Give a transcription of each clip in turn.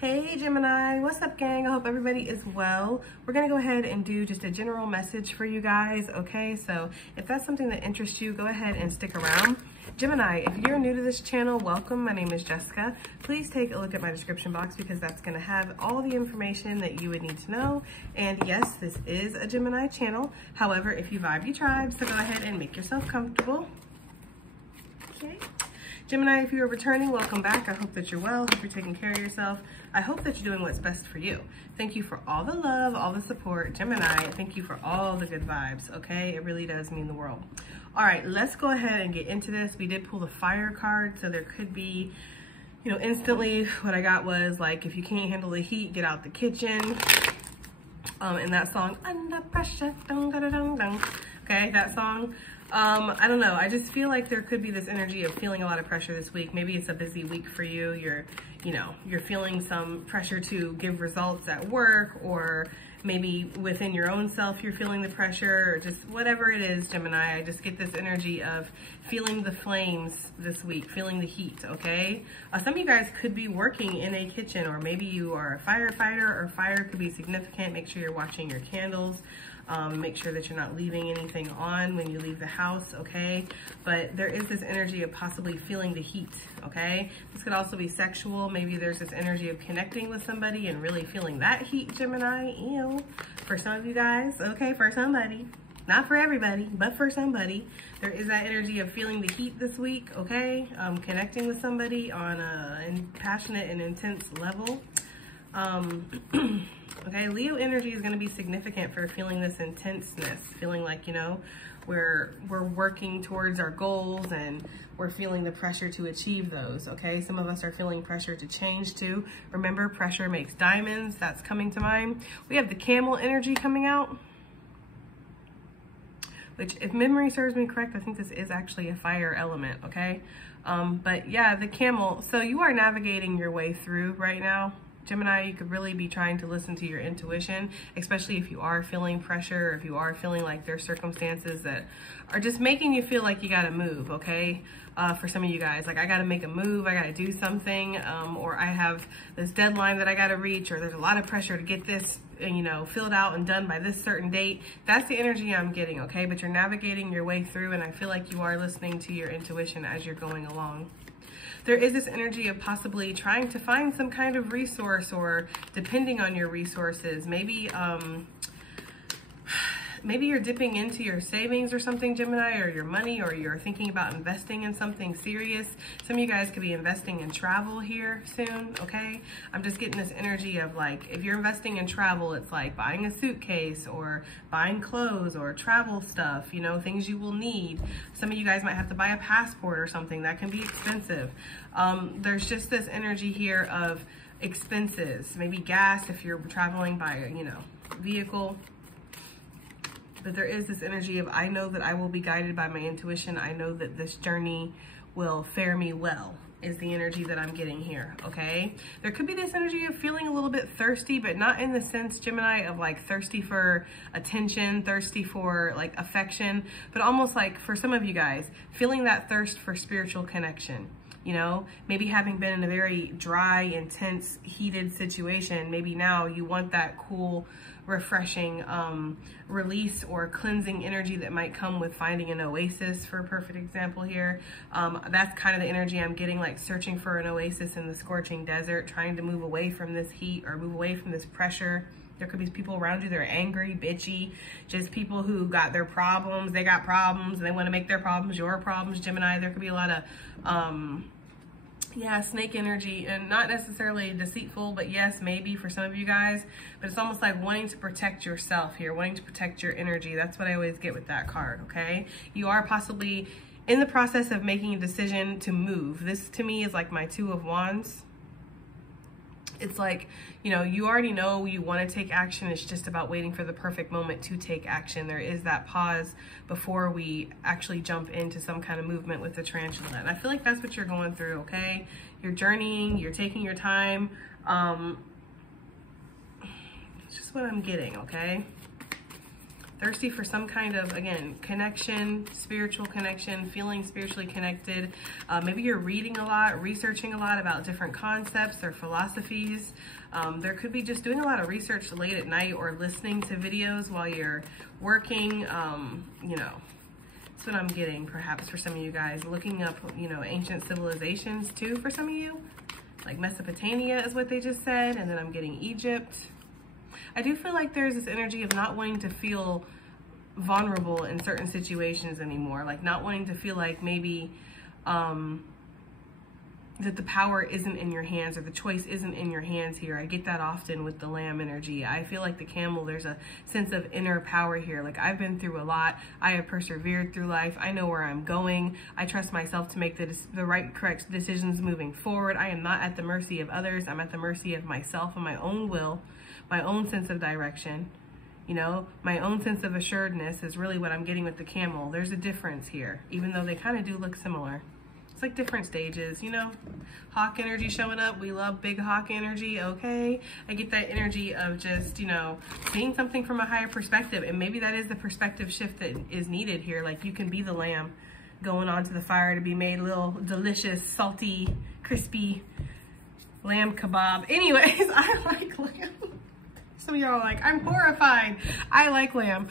Hey Gemini, what's up gang? I hope everybody is well. We're gonna go ahead and do just a general message for you guys, okay? So if that's something that interests you, go ahead and stick around. Gemini, if you're new to this channel, welcome. My name is Jessica. Please take a look at my description box because that's gonna have all the information that you would need to know. And yes, this is a Gemini channel. However, if you vibe, you tribe, so go ahead and make yourself comfortable. Okay. Gemini, if you are returning, welcome back. I hope that you're well. Hope you're taking care of yourself. I hope that you're doing what's best for you. Thank you for all the love, all the support. Gemini, thank you for all the good vibes, okay? It really does mean the world. All right, let's go ahead and get into this. We did pull the fire card, so there could be, you know, instantly what I got was like, if you can't handle the heat, get out the kitchen. And that song, Under Pressure, dun, dun, dun, dun. Okay, that song. I don't know. I just feel like there could be this energy of feeling a lot of pressure this week. Maybe it's a busy week for you. You're feeling some pressure to give results at work, or maybe within your own self, you're feeling the pressure, or just whatever it is, Gemini. I just get this energy of feeling the flames this week, feeling the heat, okay? Some of you guys could be working in a kitchen, or maybe you are a firefighter, or fire could be significant. Make sure you're watching your candles. Make sure that you're not leaving anything on when you leave the house, okay? But there is this energy of possibly feeling the heat, okay? This could also be sexual. Maybe there's this energy of connecting with somebody and really feeling that heat, Gemini. Ew. For some of you guys, okay? For somebody. Not for everybody, but for somebody. There is that energy of feeling the heat this week, okay? Connecting with somebody on a passionate and intense level. Okay, Leo energy is going to be significant for feeling this intenseness, feeling like, you know, we're working towards our goals and we're feeling the pressure to achieve those, okay? Some of us are feeling pressure to change too. Remember, pressure makes diamonds. That's coming to mind. We have the camel energy coming out, which, if memory serves me correct, I think this is actually a fire element, okay? But yeah, the camel. So you are navigating your way through right now. Gemini, you could really be trying to listen to your intuition, especially if you are feeling pressure, or if you are feeling like there's circumstances that are just making you feel like you gotta move, okay? For some of you guys, like, I gotta make a move, I gotta do something, or I have this deadline that I gotta reach, or there's a lot of pressure to get this, you know, filled out and done by this certain date. That's the energy I'm getting, okay? But you're navigating your way through, and I feel like you are listening to your intuition as you're going along. There is this energy of possibly trying to find some kind of resource, or depending on your resources. Maybe maybe you're dipping into your savings or something, Gemini, or your money, or you're thinking about investing in something serious. Some of you guys could be investing in travel here soon, okay? I'm just getting this energy of, like, if you're investing in travel, it's like buying a suitcase or buying clothes or travel stuff, you know, things you will need. Some of you guys might have to buy a passport or something. That can be expensive. There's just this energy here of expenses, maybe gas if you're traveling by, you know, vehicle. But there is this energy of, I know that I will be guided by my intuition. I know that this journey will fare me well, is the energy that I'm getting here, okay? There could be this energy of feeling a little bit thirsty, but not in the sense, Gemini, of like thirsty for attention, thirsty for like affection, but almost like, for some of you guys, feeling that thirst for spiritual connection. You know, maybe having been in a very dry, intense, heated situation, maybe now you want that cool, refreshing release or cleansing energy that might come with finding an oasis, for a perfect example here. That's kind of the energy I'm getting, like searching for an oasis in the scorching desert, trying to move away from this heat or move away from this pressure. There could be people around you that are angry, bitchy, just people who got their problems. They got problems and they want to make their problems your problems, Gemini. There could be a lot of yeah, snake energy, and not necessarily deceitful, but yes, maybe for some of you guys. But it's almost like wanting to protect yourself here, wanting to protect your energy. That's what I always get with that card, okay? You are possibly in the process of making a decision to move. This to me is like my Two of Wands. It's like, you know, you already know you want to take action. It's just about waiting for the perfect moment to take action. There is that pause before we actually jump into some kind of movement with the tarantula. And I feel like that's what you're going through, okay? You're journeying, you're taking your time. It's just what I'm getting, okay? thirsty for some kind of, again, connection, spiritual connection, feeling spiritually connected. Maybe you're reading a lot, researching a lot about different concepts or philosophies. There could be just doing a lot of research late at night or listening to videos while you're working. You know, that's what I'm getting perhaps for some of you guys. Looking up, you know, ancient civilizations too for some of you. Like Mesopotamia is what they just said. And then I'm getting Egypt. I do feel like there's this energy of not wanting to feel vulnerable in certain situations anymore. Like not wanting to feel like maybe that the power isn't in your hands or the choice isn't in your hands here. I get that often with the Lamb energy. I feel like the Camel, there's a sense of inner power here. Like I've been through a lot. I have persevered through life. I know where I'm going. I trust myself to make the right, correct decisions moving forward. I am not at the mercy of others. I'm at the mercy of myself and my own will, my own sense of direction. You know, my own sense of assuredness is really what I'm getting with the Camel. There's a difference here, even though they kind of do look similar. It's like different stages, you know. Hawk energy showing up. We love big hawk energy, okay? I get that energy of just, you know, seeing something from a higher perspective. And maybe that is the perspective shift that is needed here. Like you can be the lamb going onto the fire to be made a little delicious, salty, crispy lamb kebab. Anyways, I like lamb. Some of y'all are like, I'm horrified. I like lamb.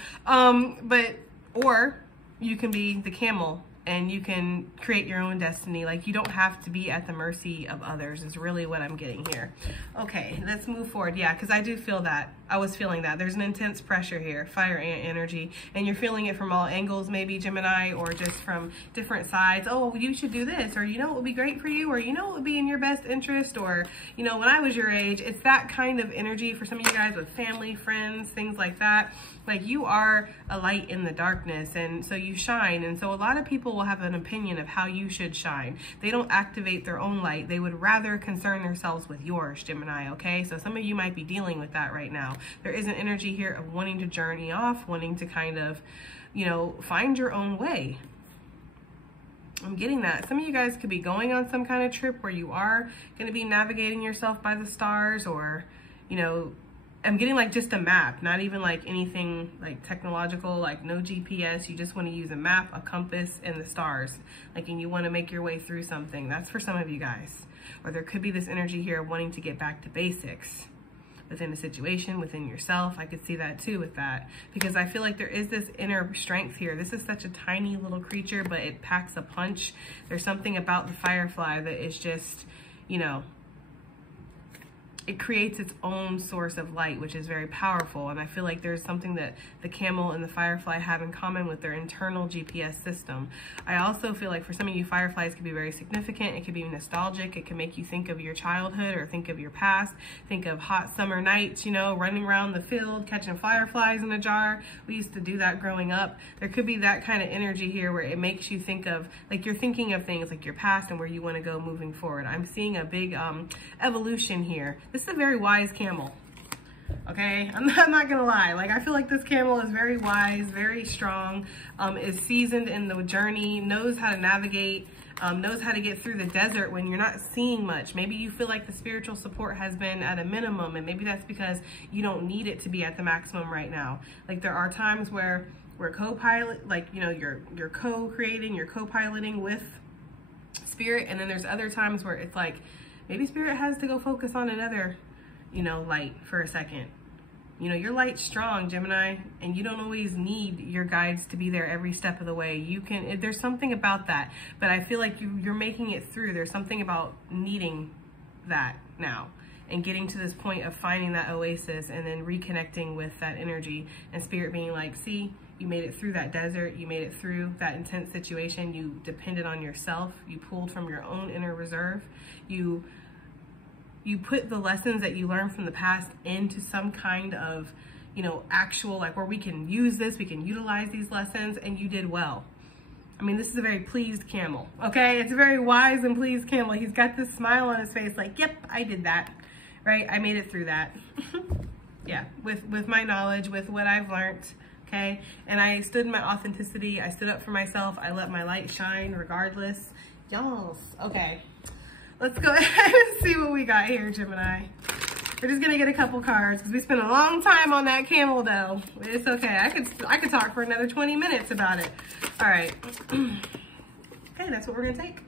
Or you can be the camel and you can create your own destiny. Like you don't have to be at the mercy of others is really what I'm getting here. Okay, let's move forward. Yeah, because I do feel that. I was feeling that. There's an intense pressure here, fire ant energy, and you're feeling it from all angles, maybe Gemini, or just from different sides. Oh, you should do this, or you know what would be great for you, or you know what would be in your best interest, or you know, when I was your age. It's that kind of energy for some of you guys with family, friends, things like that. Like you are a light in the darkness, and so you shine. And so a lot of people will have an opinion of how you should shine. They don't activate their own light. They would rather concern themselves with yours, Gemini, okay? So some of you might be dealing with that right now. There is an energy here of wanting to journey off, wanting to kind of, you know, find your own way. I'm getting that. Some of you guys could be going on some kind of trip where you are going to be navigating yourself by the stars, or, you know, I'm getting like just a map, not even like anything like technological, like no GPS. You just want to use a map, a compass, and the stars. Like, and you want to make your way through something. That's for some of you guys. Or there could be this energy here of wanting to get back to basics within a situation, within yourself. I could see that too with that, because I feel like there is this inner strength here. This is such a tiny little creature, but it packs a punch. There's something about the firefly that is just, you know, it creates its own source of light, which is very powerful. And I feel like there's something that the camel and the firefly have in common with their internal GPS system. I also feel like for some of you, fireflies can be very significant. It can be nostalgic. It can make you think of your childhood or think of your past. Think of hot summer nights, you know, running around the field, catching fireflies in a jar. We used to do that growing up. There could be that kind of energy here where it makes you think of, like, you're thinking of things like your past and where you want to go moving forward. I'm seeing a big evolution here. This is a very wise camel, okay? I'm not gonna lie. Like, I feel like this camel is very wise, very strong, is seasoned in the journey, knows how to navigate, knows how to get through the desert when you're not seeing much. Maybe you feel like the spiritual support has been at a minimum, and maybe that's because you don't need it to be at the maximum right now. Like, there are times where we're co-pilot, like, you know, you're co-creating, you're co-piloting with spirit, and then there's other times where it's like, maybe spirit has to go focus on another, you know, light for a second. You know, your light's strong, Gemini, and you don't always need your guides to be there every step of the way. You can, there's something about that, but I feel like you're making it through. There's something about needing that now and getting to this point of finding that oasis and then reconnecting with that energy and spirit being like, see, you made it through that desert. You made it through that intense situation. You depended on yourself. You pulled from your own inner reserve. You put the lessons that you learned from the past into some kind of, you know, actual, like, where we can use this, we can utilize these lessons, and you did well. I mean, this is a very pleased camel, okay? It's a very wise and pleased camel. He's got this smile on his face like, yep, I did that, right? I made it through that. Yeah, with my knowledge, with what I've learned, okay? And I stood in my authenticity. I stood up for myself. I let my light shine regardless. Yes, okay. Let's go ahead and see what we got here, Gemini. We're just gonna get a couple cards because we spent a long time on that camel though. It's okay. I could talk for another 20 minutes about it. All right. Okay, that's what we're gonna take.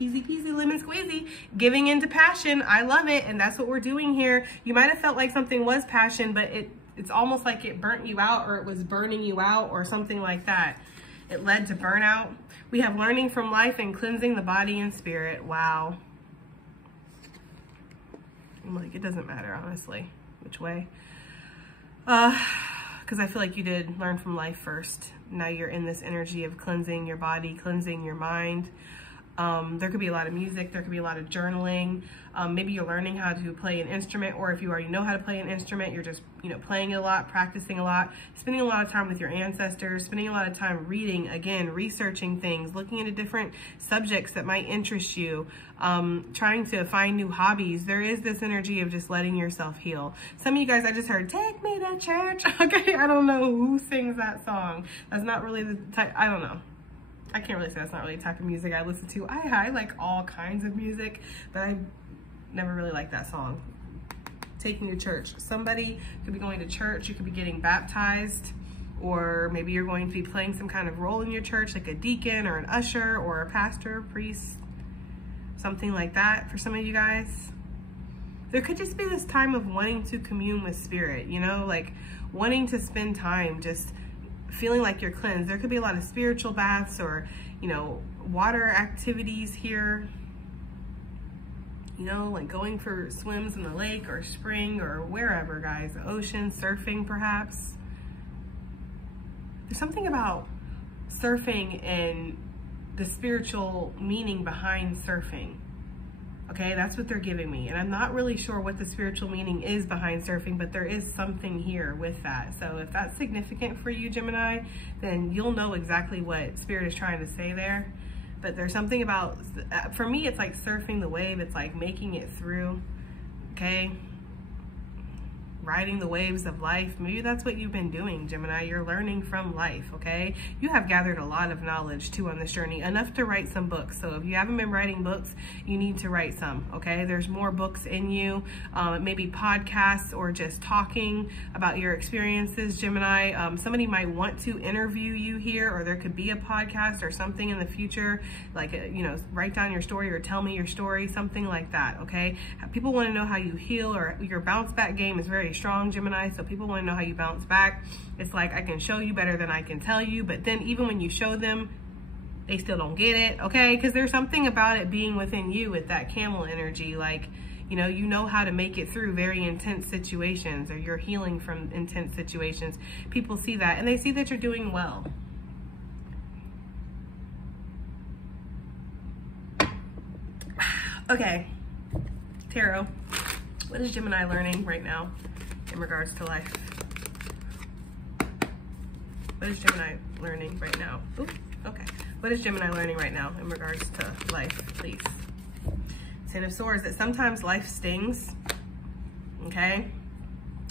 Easy peasy, lemon squeezy. Giving into passion. I love it, and that's what we're doing here. You might have felt like something was passion, but it's almost like it burnt you out, or it was burning you out, or something like that. It led to burnout. We have learning from life and cleansing the body and spirit. Wow. I'm like, it doesn't matter, honestly, which way. Because I feel like you did learn from life first. Now you're in this energy of cleansing your body, cleansing your mind. There could be a lot of music. There could be a lot of journaling. Maybe you're learning how to play an instrument, or if you already know how to play an instrument, you're just, playing it a lot, practicing a lot, spending a lot of time with your ancestors, spending a lot of time reading, again, researching things, looking into different subjects that might interest you, trying to find new hobbies. There is this energy of just letting yourself heal. Some of you guys, I just heard, take me to church. Okay, I don't know who sings that song. That's not really the type, I don't know. I can't really say that's not really the type of music I listen to. I like all kinds of music, but I never really liked that song. Taking you to church. Somebody could be going to church. You could be getting baptized, or maybe you're going to be playing some kind of role in your church, like a deacon or an usher or a pastor, priest, something like that for some of you guys. There could just be this time of wanting to commune with spirit, like wanting to spend time just feeling like you're cleansed. There could be a lot of spiritual baths or, water activities here. Like going for swims in the lake or spring or wherever, guys. The ocean, surfing perhaps. There's something about surfing and the spiritual meaning behind surfing. Okay, that's what they're giving me. And I'm not really sure what the spiritual meaning is behind surfing, but there is something here with that. So if that's significant for you, Gemini, then you'll know exactly what Spirit is trying to say there. But there's something about, for me, it's like surfing the wave. It's like making it through, okay? Riding the waves of life. Maybe that's what you've been doing, Gemini. You're learning from life, okay? You have gathered a lot of knowledge too on this journey, enough to write some books. So if you haven't been writing books, you need to write some, okay? There's more books in you, maybe podcasts or just talking about your experiences, Gemini. Somebody might want to interview you here, or there could be a podcast or something in the future, like, write down your story or tell me your story, something like that, okay? People want to know how you heal, or your bounce back game is very strong, Gemini, so people want to know how you bounce back. It's like, I can show you better than I can tell you, but then even when you show them, they still don't get it, okay? Because there's something about it being within you with that camel energy, like, you know how to make it through very intense situations, or you're healing from intense situations. People see that, and they see that you're doing well. Okay, Tarot, what is Gemini learning right now in regards to life? What is Gemini learning right now? Ooh, okay. What is Gemini learning right now in regards to life, please? Ten of Swords, that sometimes life stings, okay?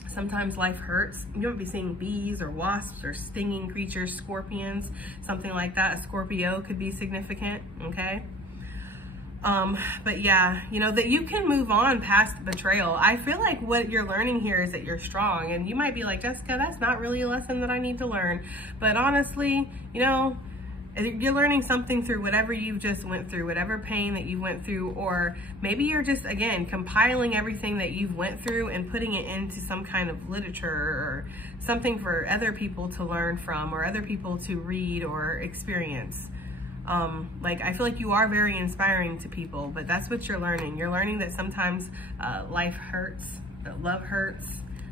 Sometimes life hurts. You might be seeing bees or wasps or stinging creatures, scorpions, something like that. A Scorpio could be significant, okay? But yeah, that you can move on past betrayal. I feel like what you're learning here is that you're strong, and you might be like, Jessica, that's not really a lesson that I need to learn. But honestly, you're learning something through whatever you just went through, whatever pain that you went through, or maybe you're just, again, compiling everything that you've went through and putting it into some kind of literature or something for other people to learn from, or other people to read or experience. Like, I feel like you are very inspiring to people, but that's what you're learning. You're learning that sometimes life hurts, that love hurts,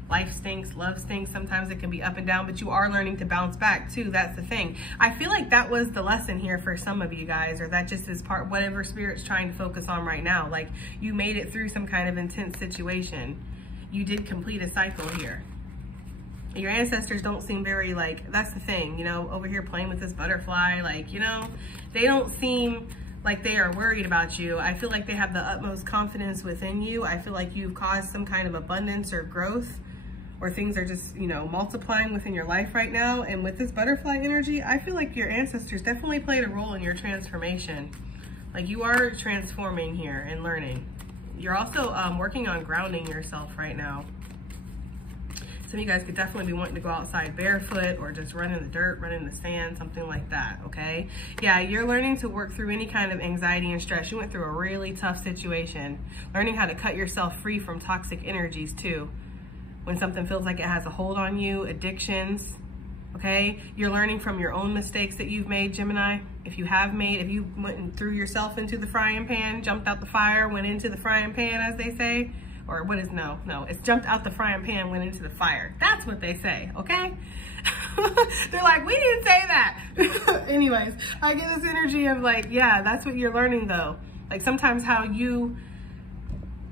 life stinks, love stinks. Sometimes it can be up and down, but you are learning to bounce back too. That's the thing. I feel like that was the lesson here for some of you guys, or that just is part, whatever Spirit's trying to focus on right now. Like, you made it through some kind of intense situation. You did complete a cycle here. Your ancestors don't seem very, like, that's the thing, over here playing with this butterfly, like, they don't seem like they are worried about you. I feel like they have the utmost confidence within you. I feel like you've caused some kind of abundance or growth, or things are just, multiplying within your life right now. And with this butterfly energy, I feel like your ancestors definitely played a role in your transformation. Like, you are transforming here and learning, You're also working on grounding yourself right now. Some of you guys could definitely be wanting to go outside barefoot or just run in the dirt, run in the sand, something like that, okay? Yeah, you're learning to work through any kind of anxiety and stress. You went through a really tough situation. Learning how to cut yourself free from toxic energies too. When something feels like it has a hold on you, addictions, okay? You're learning from your own mistakes that you've made, Gemini. If you went and threw yourself into the frying pan, jumped out the fire, went into the frying pan, as they say, or what is, no, it's jumped out the frying pan, went into the fire. That's what they say, okay? They're like, we didn't say that. Anyways, I get this energy of like, yeah, that's what you're learning though. Like sometimes how you,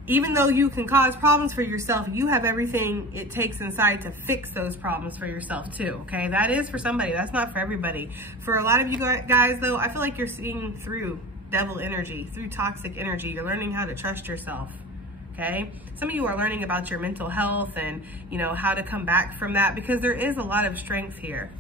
even though you can cause problems for yourself, you have everything it takes inside to fix those problems for yourself too, okay? That is for somebody, that's not for everybody. For a lot of you guys though, I feel like you're seeing through devil energy, through toxic energy. You're learning how to trust yourself, okay? Some of you are learning about your mental health and, you know, how to come back from that because there is a lot of strength here.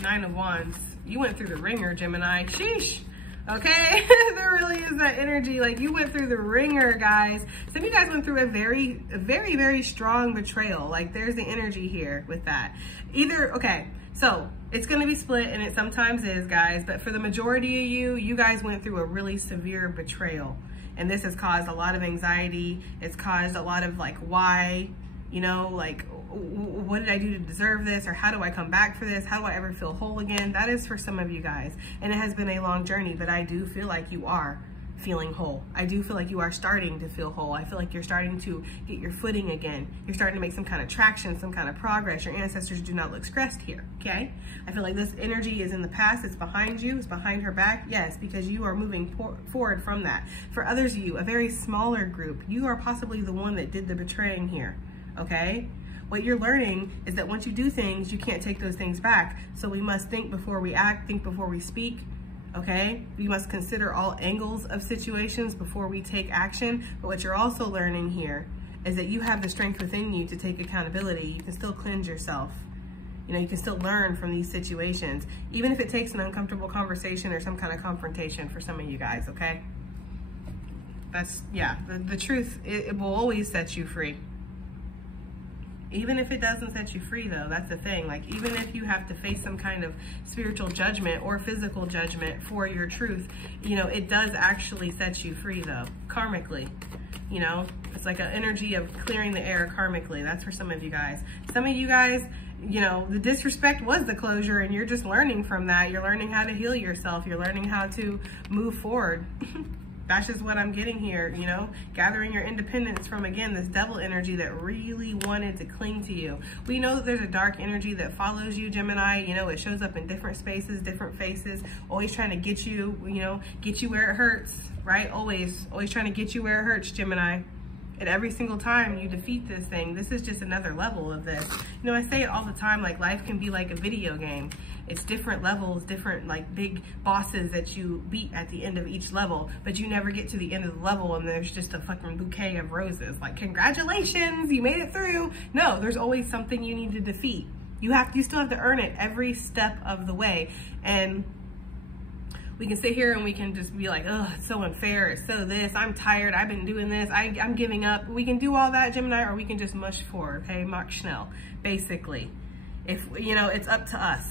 9 of Wands. You went through the ringer, Gemini. Sheesh. Okay, there really is that energy. Like you went through the ringer, guys. Some of you guys went through a very, very strong betrayal. Like there's the energy here with that. Okay, so it's going to be split, and it sometimes is, guys. But for the majority of you guys went through a really severe betrayal. And this has caused a lot of anxiety. It's caused a lot of like, why, you know, like, what did I do to deserve this? Or how do I come back for this? How do I ever feel whole again? That is for some of you guys. And it has been a long journey, but I do feel like you are feeling whole. I do feel like you are starting to feel whole. I feel like you're starting to get your footing again. You're starting to make some kind of traction, some kind of progress. Your ancestors do not look stressed here, okay? I feel like this energy is in the past. It's behind you. It's behind her back. Yes, because you are moving forward from that. For others of you, a very smaller group, you are possibly the one that did the betraying here, okay? What you're learning is that once you do things, you can't take those things back. So we must think before we act, think before we speak, okay? We must consider all angles of situations before we take action. But what you're also learning here is that you have the strength within you to take accountability. You can still cleanse yourself. You know, you can still learn from these situations, even if it takes an uncomfortable conversation or some kind of confrontation for some of you guys, okay? That's, yeah, the truth, it will always set you free. Even if it doesn't set you free though, that's the thing. Like even if you have to face some kind of spiritual judgment or physical judgment for your truth, you know, it does actually set you free though, karmically. You know, it's like an energy of clearing the air karmically. That's for some of you guys. Some of you guys, you know, the disrespect was the closure and you're just learning from that. You're learning how to heal yourself. You're learning how to move forward. That's just what I'm getting here, you know, gathering your independence from, again, this devil energy that really wanted to cling to you. We know that there's a dark energy that follows you, Gemini. You know, it shows up in different spaces, different faces, always trying to get you, you know, get you where it hurts, right? Always trying to get you where it hurts, Gemini. And every single time you defeat this thing, this is just another level of this. You know, I say it all the time, like life can be like a video game. It's different levels, different like big bosses that you beat at the end of each level, but you never get to the end of the level and there's just a fucking bouquet of roses. Like, congratulations, you made it through. No, there's always something you need to defeat. You still have to earn it every step of the way. And we can sit here and we can just be like, oh, it's so unfair, it's so this, I'm tired, I've been doing this, I'm giving up. We can do all that, Gemini, or we can just mush forward, okay? Mach schnell, basically. If, you know, it's up to us.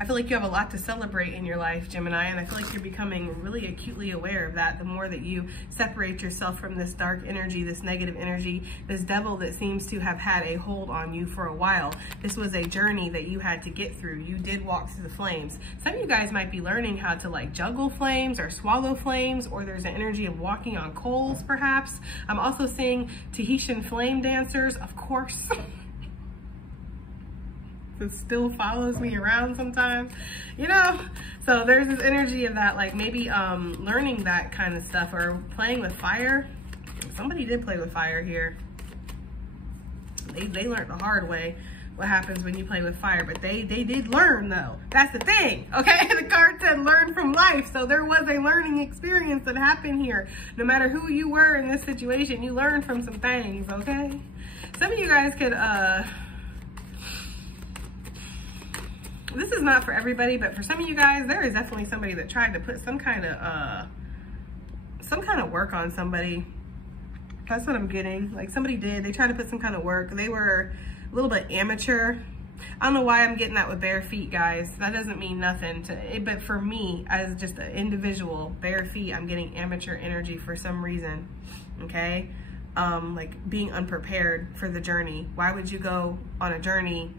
I feel like you have a lot to celebrate in your life, Gemini, and I feel like you're becoming really acutely aware of that the more that you separate yourself from this dark energy, this negative energy, this devil that seems to have had a hold on you for a while. This was a journey that you had to get through. You did walk through the flames. Some of you guys might be learning how to like juggle flames or swallow flames, or there's an energy of walking on coals, perhaps. I'm also seeing Tahitian flame dancers, of course. It still follows me around sometimes, you know? So there's this energy of that, like maybe learning that kind of stuff or playing with fire. Somebody did play with fire here. They learned the hard way what happens when you play with fire, but they did learn though. That's the thing, okay? The card said learn from life. So there was a learning experience that happened here. No matter who you were in this situation, you learned from some things, okay? Some of you guys could, this is not for everybody, but for some of you guys, there is definitely somebody that tried to put some kind of work on somebody. That's what I'm getting. Like somebody did, they tried to put some kind of work. They were a little bit amateur. I don't know why I'm getting that with bare feet, guys. That doesn't mean nothing to it, but for me, as just an individual, bare feet, I'm getting amateur energy for some reason, okay? Like being unprepared for the journey. Why would you go on a journey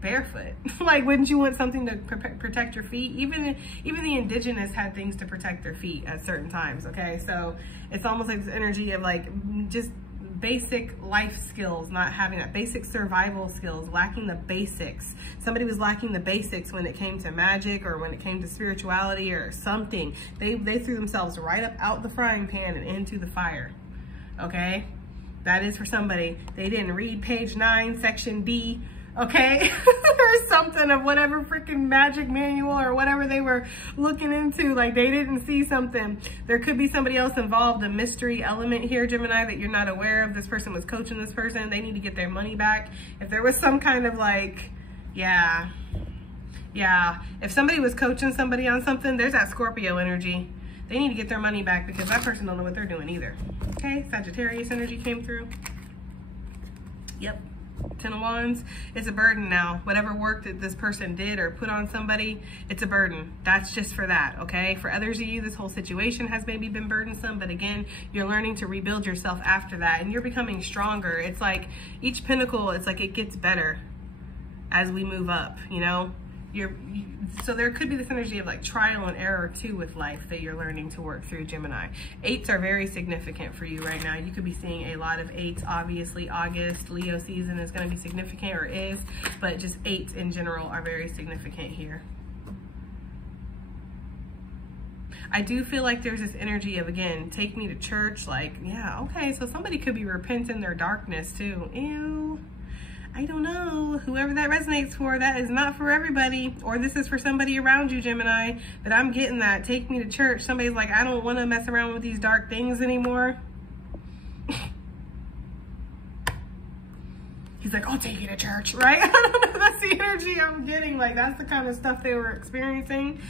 barefoot? Like, wouldn't you want something to protect your feet? Even the indigenous had things to protect their feet at certain times, okay? So it's almost like this energy of like just basic life skills, not having that, basic survival skills, lacking the basics. Somebody was lacking the basics when it came to magic or when it came to spirituality or something. They threw themselves right up out the frying pan and into the fire, okay? That is for somebody. They didn't read page 9, section B, okay? Or something of whatever freaking magic manual or whatever they were looking into. Like they didn't see something. There could be somebody else involved, a mystery element here, Gemini, that you're not aware of. This person was coaching this person. They need to get their money back. If there was some kind of like, yeah. If somebody was coaching somebody on something, there's that Scorpio energy. They need to get their money back because that person don't know what they're doing either. Okay, Sagittarius energy came through. Yep. 10 of Wands, it's a burden now. Whatever work that this person did or put on somebody, it's a burden. That's just for that, okay? For others of you, this whole situation has maybe been burdensome, but again, you're learning to rebuild yourself after that, and you're becoming stronger. It's like each pinnacle, it's like it gets better as we move up, you know? So there could be this energy of like trial and error too with life that you're learning to work through, Gemini. 8s are very significant for you right now. You could be seeing a lot of 8s. Obviously, August, Leo season is going to be significant, or is, but just 8s in general are very significant here. I do feel like there's this energy of, again, take me to church. Like, yeah, okay, so somebody could be repenting their darkness too. Ew. I don't know, whoever that resonates for, that is not for everybody, or this is for somebody around you, Gemini, but I'm getting that. Take me to church. Somebody's like, I don't want to mess around with these dark things anymore. He's like, I'll take you to church, right? I don't know, that's the energy I'm getting. Like, that's the kind of stuff they were experiencing.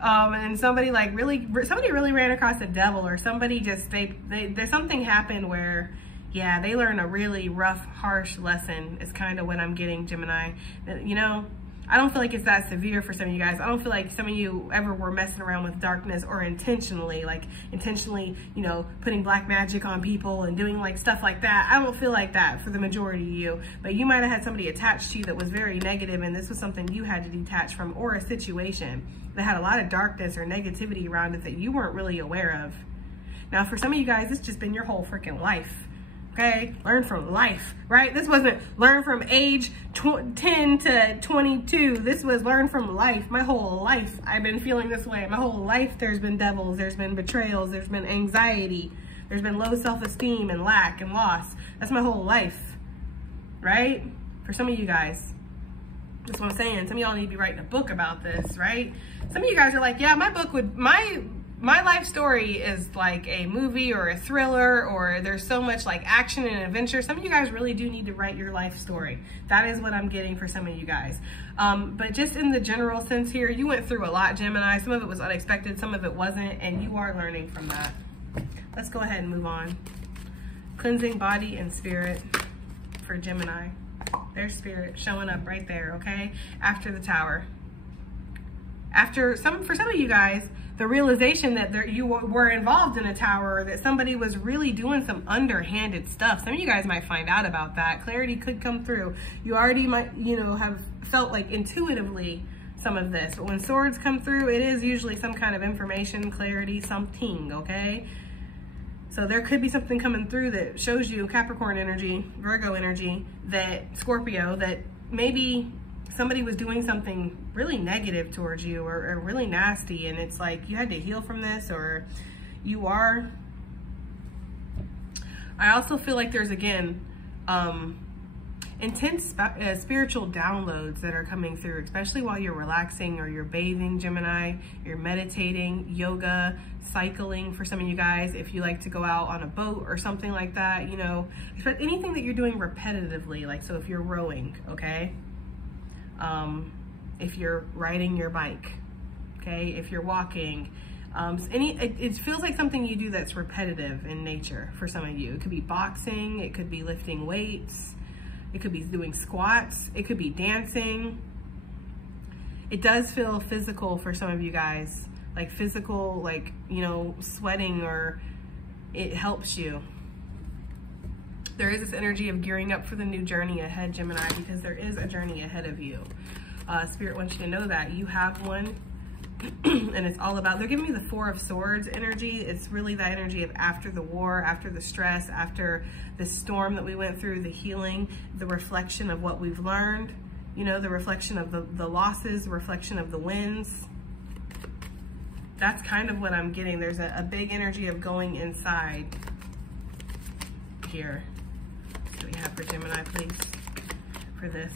And somebody really ran across the devil, or somebody just, there's something happened where, yeah, they learn a really rough, harsh lesson is kind of what I'm getting, Gemini. You know, I don't feel like it's that severe for some of you guys. I don't feel like some of you ever were messing around with darkness or intentionally, you know, putting black magic on people and doing like stuff like that. I don't feel like that for the majority of you, but you might have had somebody attached to you that was very negative, and this was something you had to detach from, or a situation that had a lot of darkness or negativity around it that you weren't really aware of. Now, for some of you guys, it's just been your whole freaking life. Okay, learn from life, right? This wasn't learn from age 10 to 22. This was learn from life. My whole life, I've been feeling this way. My whole life, there's been devils, there's been betrayals, there's been anxiety, there's been low self-esteem and lack and loss. That's my whole life, right? For some of you guys, that's what I'm saying. Some of y'all need to be writing a book about this, right? Some of you guys are like, yeah, my life story is like a movie or a thriller, or there's so much like action and adventure. Some of you guys really do need to write your life story. That is what I'm getting for some of you guys. But just in the general sense here, you went through a lot, Gemini. Some of it was unexpected, some of it wasn't, and you are learning from that. Let's go ahead and move on. Cleansing body and spirit for Gemini. There's spirit showing up right there, okay? After the Tower. For some of you guys, the realization that you were involved in a tower, or that somebody was really doing some underhanded stuff. Some of you guys might find out about that. Clarity could come through. You already might, you know, have felt like intuitively some of this. But when swords come through, it is usually some kind of information, clarity, something, okay? So there could be something coming through that shows you Capricorn energy, Virgo energy, that Scorpio, that maybe somebody was doing something really negative towards you, or really nasty, and it's like you had to heal from this, or you are. I also feel like there's, again, intense spiritual downloads that are coming through, especially while you're relaxing or you're bathing, Gemini, you're meditating, yoga, cycling for some of you guys, if you like to go out on a boat or something like that, you know, anything that you're doing repetitively, like, so if you're rowing, okay? if you're riding your bike, okay? If you're walking, it feels like something you do that's repetitive in nature for some of you. It could be boxing, it could be lifting weights, it could be doing squats, it could be dancing. It does feel physical for some of you guys, like physical, like, you know, sweating, or it helps you. There is this energy of gearing up for the new journey ahead, Gemini, because there is a journey ahead of you. Spirit wants you to know that you have one. And it's all about, they're giving me the Four of Swords energy. It's really that energy of after the war, after the stress, after the storm that we went through, the healing, the reflection of what we've learned, you know, the reflection of the losses, the reflection of the wins. That's kind of what I'm getting. There's a big energy of going inside here. What do we have for Gemini, please, for this?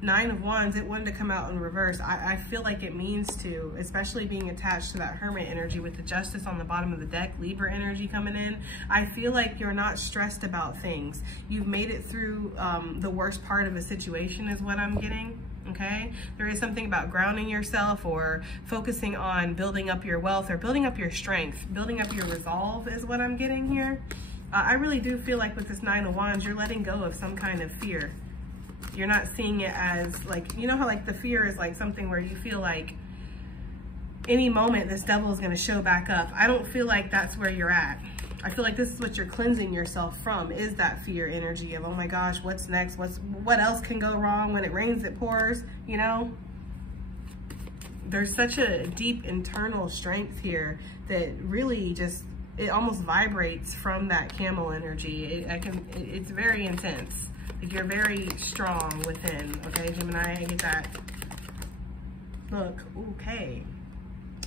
Nine of Wands, it wanted to come out in reverse. I feel like it means to, especially being attached to that Hermit energy with the Justice on the bottom of the deck, Libra energy coming in. I feel like you're not stressed about things. You've made it through the worst part of a situation is what I'm getting, okay? There is something about grounding yourself or focusing on building up your wealth or building up your strength, building up your resolve is what I'm getting here. I really do feel like with this Nine of Wands, you're letting go of some kind of fear. You're not seeing it as like, you know how like the fear is like something where you feel like any moment this devil is going to show back up. I don't feel like that's where you're at. I feel like this is what you're cleansing yourself from, is that fear energy of, oh my gosh, what's next? What else can go wrong? When it rains, it pours, you know? There's such a deep internal strength here that really just, it almost vibrates from that camel energy. It's very intense. Like you're very strong within, okay, Gemini, I get that. Look, okay.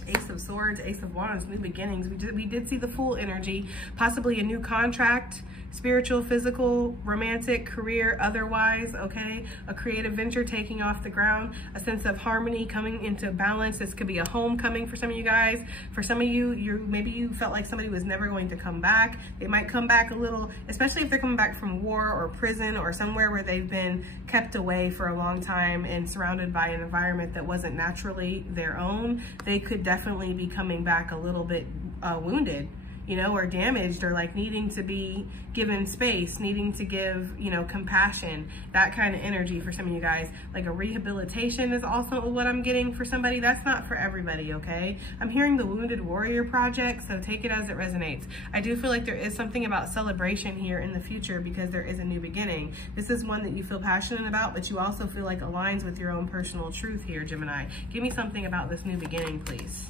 Ace of Swords, Ace of Wands, new beginnings. We did see the Fool energy, possibly a new contract, spiritual, physical, romantic, career, otherwise, okay? A creative venture taking off the ground, a sense of harmony coming into balance. This could be a homecoming for some of you guys. For some of you, maybe you felt like somebody was never going to come back. They might come back a little, especially if they're coming back from war or prison or somewhere where they've been kept away for a long time and surrounded by an environment that wasn't naturally their own. They could definitely be coming back a little bit wounded, you know, or damaged, or like needing to be given space, needing to give, you know, compassion, that kind of energy for some of you guys. Like a rehabilitation is also what I'm getting for somebody. That's not for everybody, okay? I'm hearing the Wounded Warrior Project, so take it as it resonates. I do feel like there is something about celebration here in the future because there is a new beginning. This is one that you feel passionate about, but you also feel like aligns with your own personal truth here, Gemini. Give me something about this new beginning, please.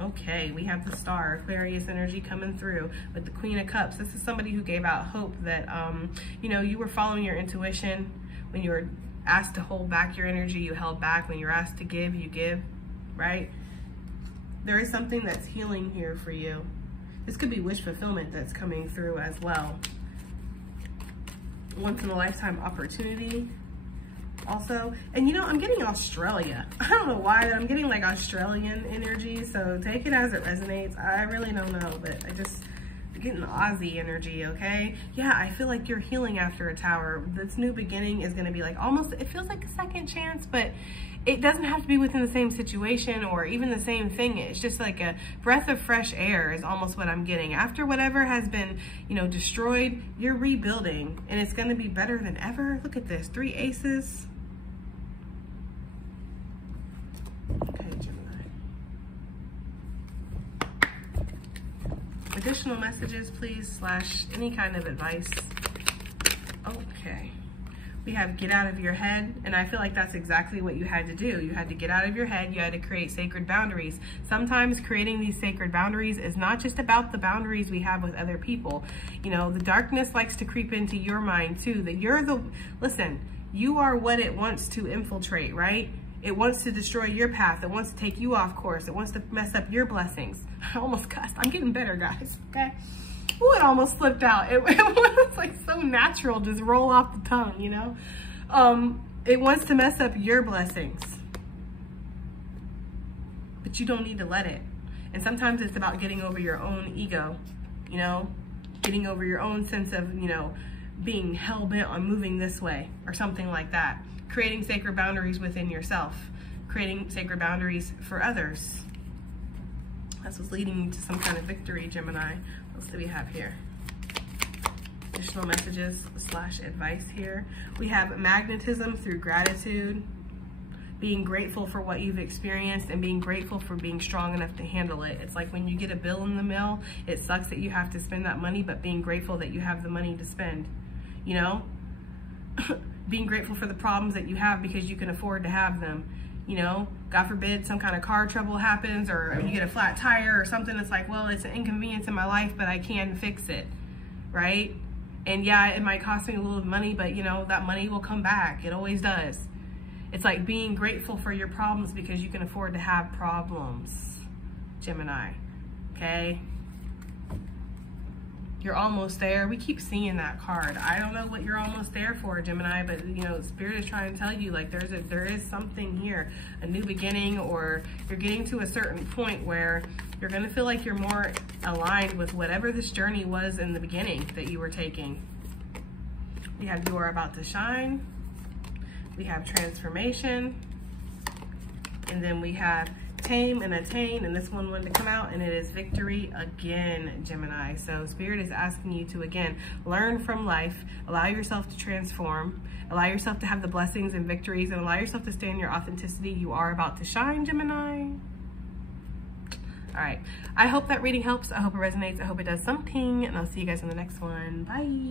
Okay, we have the Star, Aquarius energy coming through with the Queen of Cups. This is somebody who gave out hope that, you know, you were following your intuition. When you were asked to hold back your energy, you held back. When you're asked to give, you give, right? There is something that's healing here for you. This could be wish fulfillment that's coming through as well. Once in a lifetime opportunity. Also, and you know, I'm getting Australia. I don't know why, but I'm getting like Australian energy, so take it as it resonates. I really don't know, but I'm getting Aussie energy, okay? Yeah, I feel like you're healing after a tower. This new beginning is going to be like almost, it feels like a second chance, but it doesn't have to be within the same situation or even the same thing. It's just like a breath of fresh air is almost what I'm getting. After whatever has been, you know, destroyed, you're rebuilding and it's going to be better than ever. Look at this, 3 aces. Okay, Gemini. Additional messages, please, / any kind of advice. Okay. We have get out of your head, and I feel like that's exactly what you had to do. You had to get out of your head. You had to create sacred boundaries. Sometimes creating these sacred boundaries is not just about the boundaries we have with other people. You know, the darkness likes to creep into your mind too, that listen, you are what it wants to infiltrate, right? It wants to destroy your path. It wants to take you off course. It wants to mess up your blessings. I almost cussed. I'm getting better, guys, okay? Ooh, it almost slipped out. It was like so natural, just roll off the tongue, you know? It wants to mess up your blessings, but you don't need to let it. And sometimes it's about getting over your own ego, you know? Getting over your own sense of, you know, being hell-bent on moving this way or something like that. creating sacred boundaries within yourself, creating sacred boundaries for others. That's what's leading to some kind of victory, Gemini. What else do we have here? Additional messages / advice here. We have magnetism through gratitude, being grateful for what you've experienced and being grateful for being strong enough to handle it. It's like when you get a bill in the mail, it sucks that you have to spend that money, but being grateful that you have the money to spend, you know? Being grateful for the problems that you have because you can afford to have them. You know, God forbid some kind of car trouble happens, or you get a flat tire or something. It's like, well, it's an inconvenience in my life, but I can fix it, right? And yeah, it might cost me a little money, but you know, that money will come back. It always does. It's like being grateful for your problems because you can afford to have problems, Gemini, okay? You're almost there. We keep seeing that card. I don't know what you're almost there for, Gemini, but you know, Spirit is trying to tell you, like, there is something here, a new beginning, or you're getting to a certain point where you're gonna feel like you're more aligned with whatever this journey was in the beginning that you were taking. We have you are about to shine. We have transformation. And then we have tame and attain, and this one wanted to come out, and it is victory again, Gemini. So Spirit is asking you to, again, learn from life, allow yourself to transform, allow yourself to have the blessings and victories, and allow yourself to stay in your authenticity. You are about to shine, Gemini. All right, I hope that reading helps. I hope it resonates. I hope it does something, and I'll see you guys in the next one. Bye.